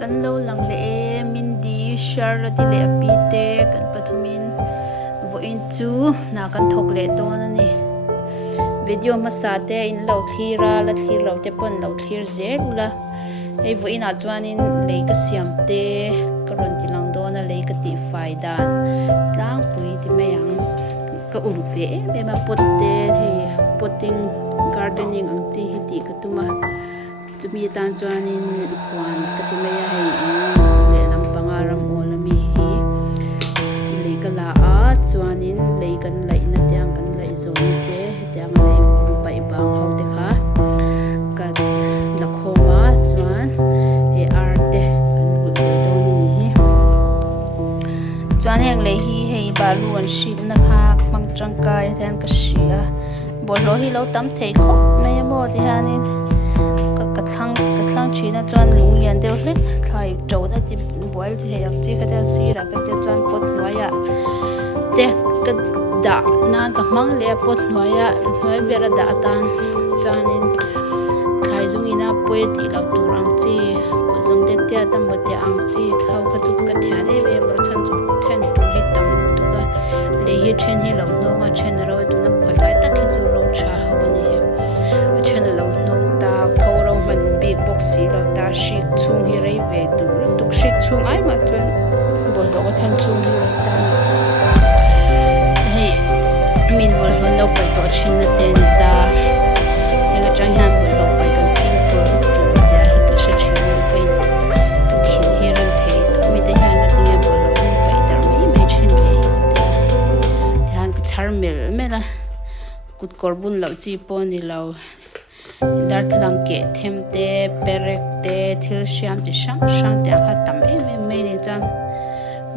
kan lo lang le min di share di le apite kan pathumin vo in chu na kan thok le to na ni video ma sa te in lo thira la thir lo te pon lo thir ze ula ei vo in a chuanin le ka siam te karon ti lang do na le ka ti faida tlang pui ti me yang ka ulu ve me ma pot te he potting gardening ang chi hi ti ka tuma chumi tan chuanin huan ka ti me ya hei le lam pangaram ol mi hi le ka la a chuanin le kan lai na tyang kan lai zo te tyang le pai bang ho te kha ka lakhoma chuan e arte kan vu do ni hi chuan heng le hi hei balu an ship na kha mang tangkai than ka shia bolo hi lo tam thei kho me mo ti hanin ka thlang china chuan lung lian deuh hlek thlai to na ti boil the yak chi ka da sira ka te chuan pot noya te ka da nan ka mang le pot noya noi bera da tan chuanin thlai zung ina poi ti lo turang chi ko zung te te tam mo te ang chi khau ka chu ka thya le be lo chan chu then tu hi tam tu ka le hi chen hi lo no nga chen ro tu na khoi lai tak hi chu ro cha ho ni chen lo no ta pho ro man big box si lo ta shik chung hi rei ve tu tuk shik chung ai ma chuan bol do ka than chung hi rei ta hei min bol hon lo pai to chin na te ni ta heng chang han bol lo pai kan fin ko chu ja hi ka she chin ni pai thin hi ran thei to mi te han na tinga bol lo hin pai tar me chin le te han ka char mel mela kut korbun lo chi po ni lo dar thalang ke them te perek te thil siam chi sang sang te kha tam me ni chan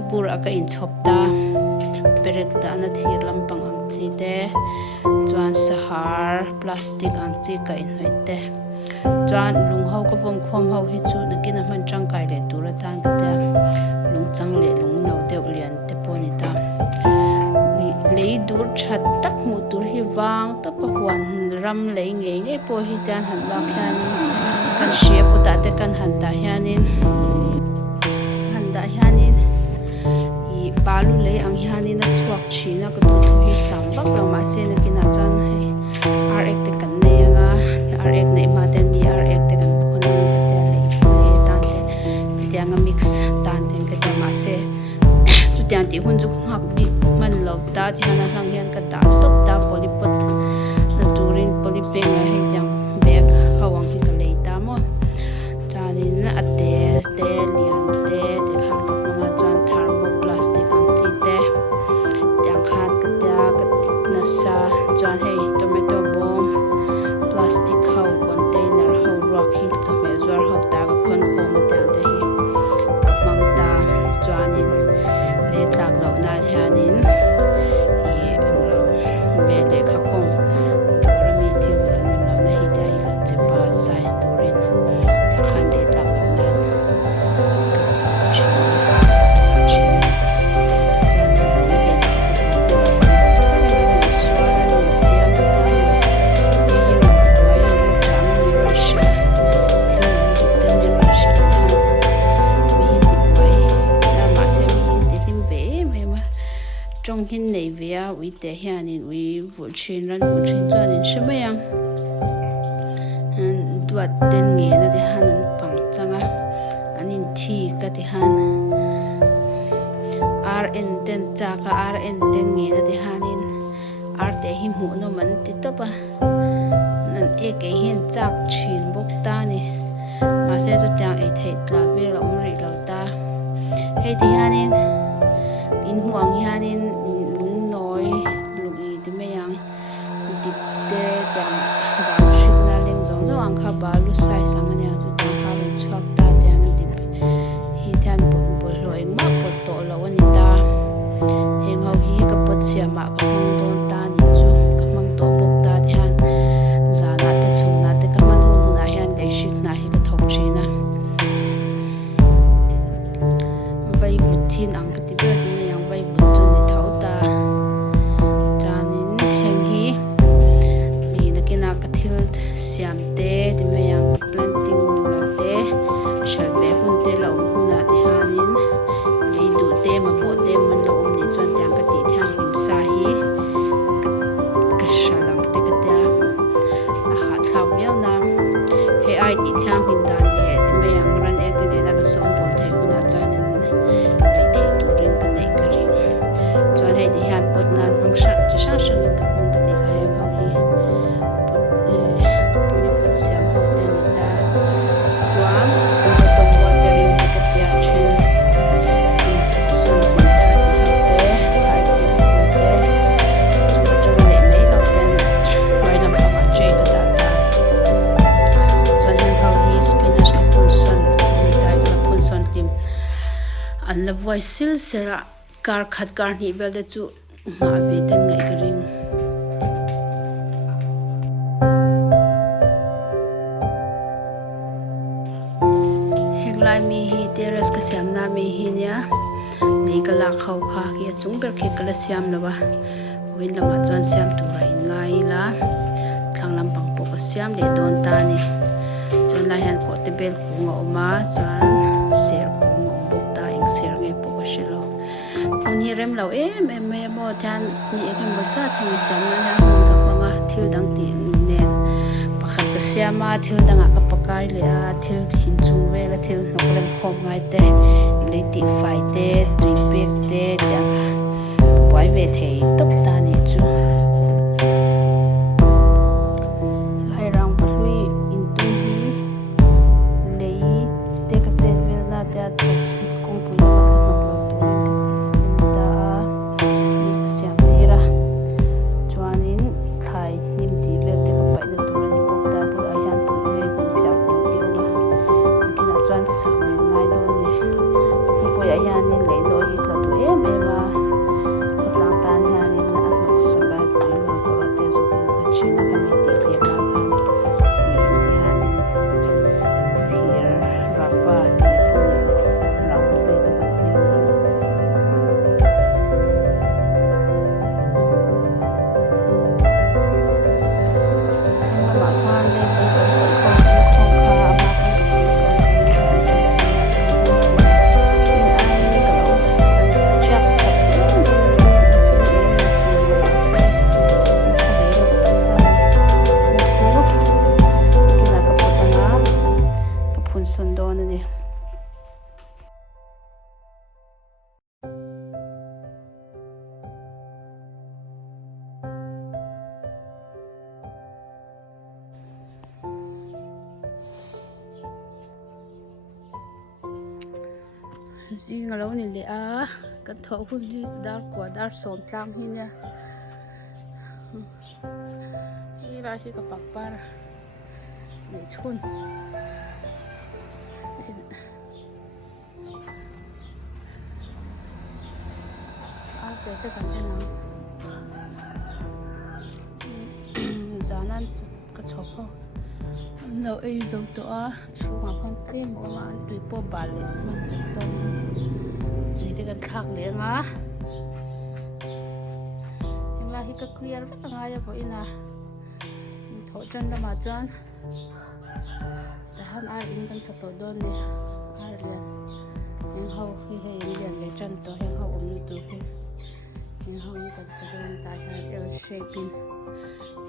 bur aka in chop ta perek da na thir lampang ang chi te chuan sahar plastic ang chi ka in hoi te chuan lung ho ka vom khom ho hi chu nakin man tang kai le tur tan ka te lung chang le lung no deuh lian te po ni ta le dur that tak mu tur hi wang ta pa huan ram le nge nge po hi tan han la khianin kan shia puta te kan han ta hianin i balu le ang hianin na chuak china ka tu hi sam bak la ma se na kina chan hai rx te kan ne nga rx nei ma ten mi rx te kan khon ka te le tan te ka nga mix tan ten ka ma se chu tian ti hun chu hak bi man lo ta ti hana hlang hian ka ta top ta polipot na turin polipeng la hei tiang bag hawang hi ka le ta mo chanin ate te lian te khang ka nga chuan thermoplastic ang chi te tiang khat ka ta ka tik na sa chuan hei tomato bomb plastic how container how rock hi chu me zwar how ta ka khon khom ta te hi mang ta chuanin le tak lo na hianin le kha khong rami thil an lo na hi dai ka chepa size turin ta khan le tak lo na trong hin nei via ui te hianin ui vu chin chuan in shemayang duat ten nge na de hanan pang changa anin thi ka ti han rn ten cha ka rn ten nge na de hanin arte hi mu no man ti topa nan ek e hin chak chin bok ta ni ma se chu tyang e thei tla ve la ong ri lo ta hei ti hanin in huang hianin lung noi lung i ti me yang dip te tang ba signaling zong zong ang kha ba lu sai sang ania chu tang ha lu chuak ta tang dip hi than bol loi ma pot to lo ani ta heng ho hi ka pot sia ma ka mang don ta ni chu ka mang to bok ta hian za na te chu na te ka man hu na hian le shik na hi ka thok china vai vuthin ang ka ti ber me yang vai vut chu ni thau ta chanin heng hi mi na kina ka thil siam te ti me yang planting ni lo te shalve hun te lo thảo miao na he ai ti thiang him dan le te me ang ran ek te da ka som bol the una chuan in ai te tu rin ka nei ka ring chuan hei di han pot nan pang sha chi sha sha in ka kun ka ti ka yang ho hi pot siam ho te ni ta chuan ka tong wa te ring ka tia chen sun hin ta ni ho te khai che ko te chu chung le me lo ten mai lam pa ma che ka ta chuan hen ho hi spinach ka pun son ni ta ka pun son kim an la voi sil sera kar khat kar ni bel de chu nga ve ten ngai ka ring heglai mi hi terrace ka siam na mi hi nia nei ka la khau kha ki chung ber khe kala siam lawa win lama chuan siam tu ra in ngai la thanglam pang po ka siam le don ta ni chuan la hian ko te bel ku nga oma chuan ser ku nga bok ta ing ser nge po ka shilo puni rem lo em mo than ni em mo sa thami siam na ha ka manga thil dang ti nen pakhat ka siama thil danga ka pakai le a thil hin chung ve la thil nok lem khom ngai te le ti fai te tui pek te jang pai ve thei top ta ni chu lai rang pui in tu hi le te ka chen vel na te a kong pu na ka nok lo tu ka ti ta mi ka siam ti ra chuan in thai nim ti vel te ka pai na tu ra ni bok ta pu a hian pu he pu phya ko pi ma kina chuan sam ni ngai do ni pu pu ya hian in le do hi tla tu em a tlang ta ni hian in a nok sa lai tu ma ko ra te zu pu ka china ka mi ti le ka han ti hian in thir ra pa ti pu ra pu pe ka ba ti ma khan le pu ka khom kha ma kan ka su ka son don ni zing alo ni le a kan tho hun li dar kwa dar som tlang hi nya ni ra hi ka pak par ni chun al te te kan na zanan ka chopo no ei zo to a chu ma phong te mo ma tui po ba le man to tui te kan khak le nga engla hi ka clear ka nga ya bo ina tho chan da ma chan han ar in kan sa to don ni ar lian eng ho hi he in lian le chan to heng ho om ni tu hi eng ho ni kan sa don ta ha el shape in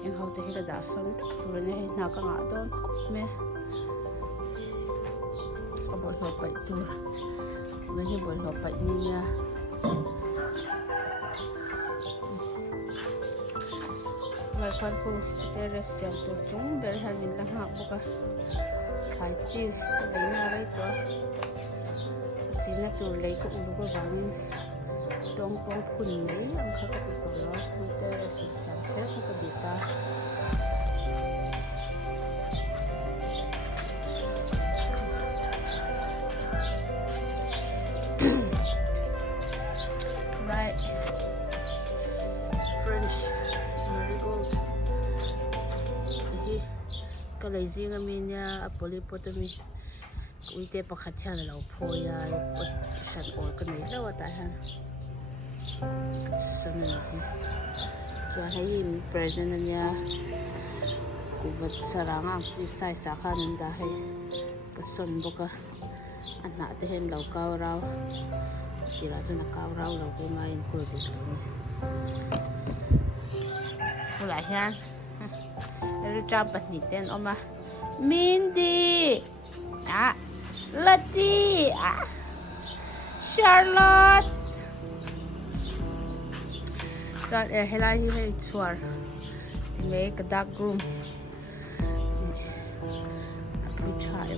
eng ho te hi da son tu ne na ka nga don khop me ka bol ho pai tu me hi bol ho pai ni nya mai khan ko terrace siam to chung ber han in la ha bo ka khai chi ka le na rai to chi na tu le ko ulu ko bang dong pong phun nei ang kha ka to lo mu terrace siam phe ka bi ta right French marigold hi ka lai zinga mi nya polypotomy uite pakhat hian lo phoya pot san or ka nei lawa ta han sana hi chuan hei present ania kuvat saranga chi sai sa khan da hei ka son boka anna te hem lo kaw raw tira chuna kaw raw lo ke ma in ko ti la hian rồi chạm bật nhị tên ông mà Mindy Letty Charlotte chọn hay là hay chuột mấy cái dark room cái chai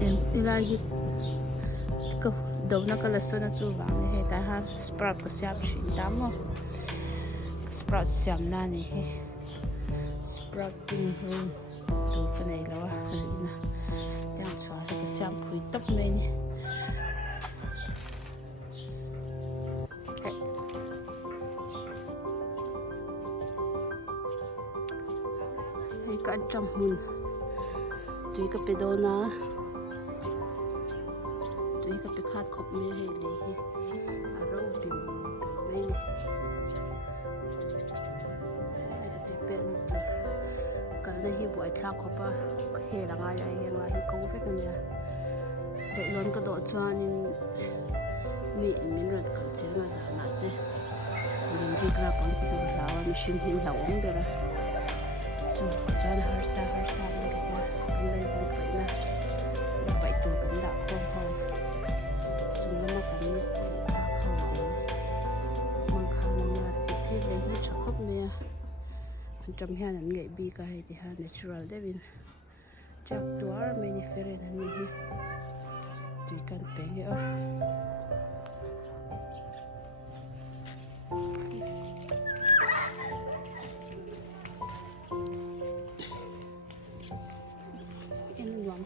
em là hi câu đầu nó cái là số nó chú vàng này tại ha sprout có xem chuyện đám không sprout xem na này sprouting room tụ cái này là cái gì nè đang xóa cái xem quỷ tóc này cái trong hồn tụi cái bê đô na tụi cái bê khát khóc mê hay lì ở đâu bìm bìm tụi bê này cái này hi buổi thao khóc à hè là ngay đây ngay hi câu phết này để luôn cái độ cho nên mình rồi cái chế mà giả nát đấy mình đi ra còn cái đồ mình xin hiến hậu uống được rồi so cho nó hơi xa lên cái đó anh lên con phải na vậy tụi cũng đã không không chúng nó mà cầm không mang khăn mà xịt hết lấy hết cho khóc nè trong nhà làm nghệ bi cái thì ha natural đấy bên chắc tuổi mình phải là như tùy cần bé nữa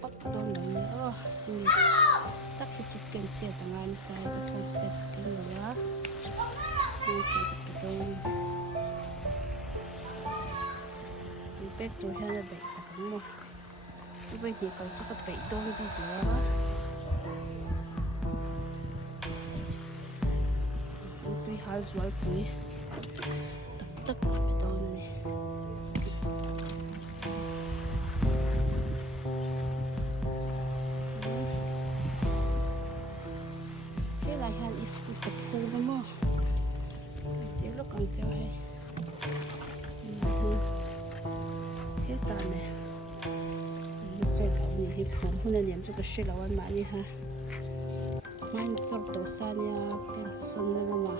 bắt con nữa tắt cái chiếc kèn chè tặng anh sai cho con step cái nữa thì cái bé tôi hay là bé tặng mà bây giờ còn có bé đôi đi nữa tôi hay rồi quý tất cả bé đôi này tập khu lắm á, cái lúc còn cho hay hết tàn này, chơi thầu nhiều thì phun hôm nay niệm cho cái xe lão anh mãi đi ha, mai cho tổ sa nha, cái xuân nữa mà,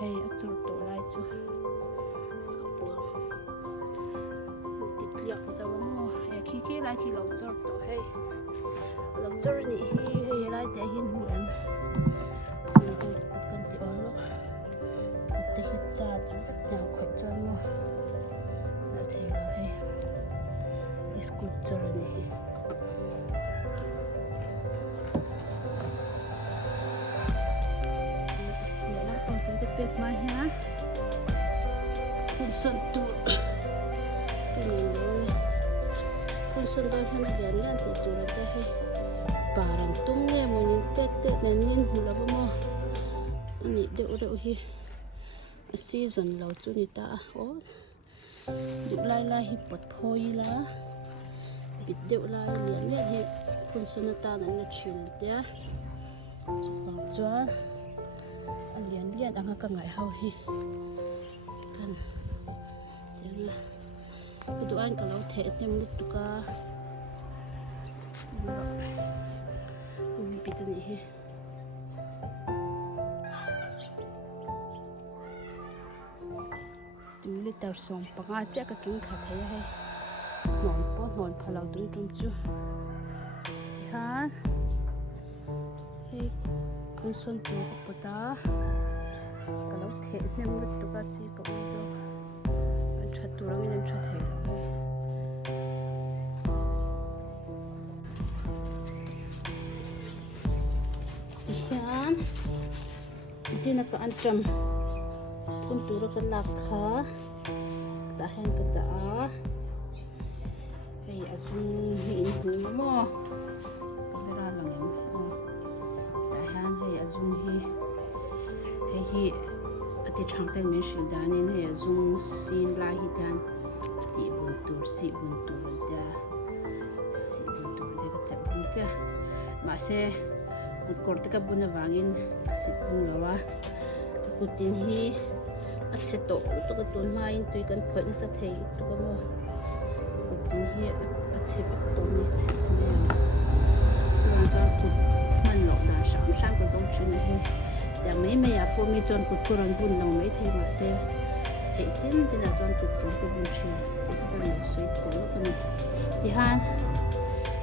hay cho tổ lại cho, tiết liệt sao mà, khi lại khi lão cho tổ hay, lão cho này hay lại để hiện hiện cha chú rất nào khỏe cho nó là thế là hay scooter này để nó còn cũng cái bếp mai ha con xuân tụ cái này rồi con xuân đôi hơn là lên thì tụ là cái hay bà rằng tung nghe một những tết nên nên hula bông anh đậu hi season lâu chú người ta ố được lai hi bật phôi lá bịt đệu lai liền nhất hi con xuân ta là chuyện thế bằng chua anh liền đang có ngày hao hi kan thế là cái tụi anh cả lâu thế thêm lúc tụi ca bịt cái này hi tìm lít tàu sòng bằng ai chắc cái kính khát thấy hay nón phá lâu tung tung chú thì ha hay con xuân tụ có ta cái lâu thế nên lúc tụ cá chi có bây giờ anh chặt tụ ra mình chặt thấy rồi thì ha thì nó có ăn trầm con tụ ra cái lạc khá ta hẹn cái ta hay asun hiin hung mo camera lang em ta hẹn hay asun hi ati chang ten men shil dan in hay asun sin la hi dan si buntur da si buntur de ka chap bunta ma se kut korte ka buna wangin si bun lawa kutin hi a che to to ka tun ma in tui kan khoi na sa thei to ka mo tin hi a che to ni che me to ang ka ku man lo da sham sham ko zong chin hi da me ya po mi chon ku kuran bun long mai thei ma se thei chin tin a chon ku ku bun chi ti ka ban lo sui ko lo kan ti han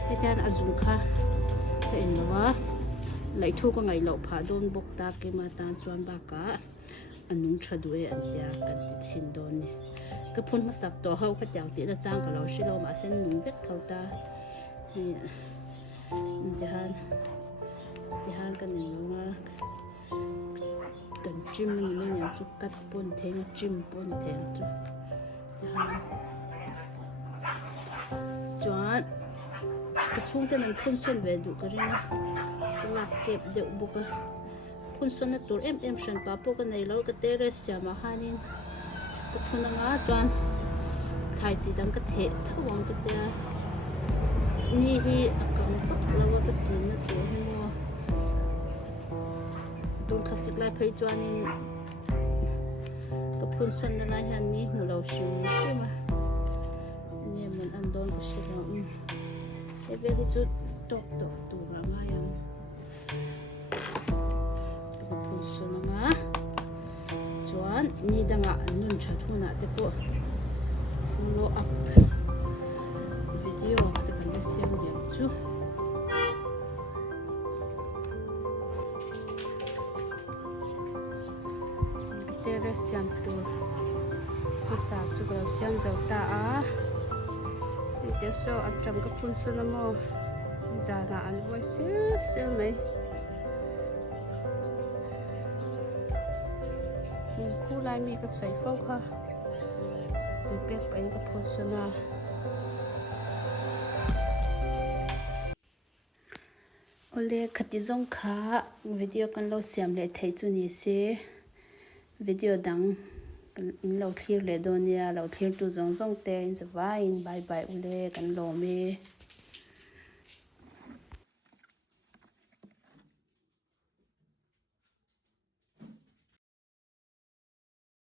he tan azung kha ka in wa lai thu ka ngai lo pha don bok ta ke ma tan chuan ba ka anung thadue an tia kan ti chin don ni ka phun ma sak to hau ka tyang ti na chang ka lo shi lo ma sen nung vek thau ta ni tihan kan ni ma kan chim ni me nya chu kat pon theng chim pon theng chu tihan chuan ka chung te nan phun son ve du ka rin la kep de bu ka phun son na tur em shan pa po ka nei lo ka teres ya ma hanin ka phun nga chuan khai chi dang ka the thawang ka te ni hi akang pak lawa ka chin na chu hi mo don khasik lai phei chuan in ka phun son na lai han ni mu lo shu shi ma ni man an don ko shi lo e ve di chu tok tu ra ma yang ka phun son nga chuan ni danga nun tha thuna te po follow up video te kan le siam liam chu te re siam tu ko sa chu ko siam zau ta a te so atram ka phun so na mo za na an voice se mai khu lai mi ka sai fo kha tu pek pa in ka phun so na ole khati zong kha video kan lo siam le thei chu ni se video dang in lo clear le donia lo clear tu zong te in za vai in bye bye ole kan lo me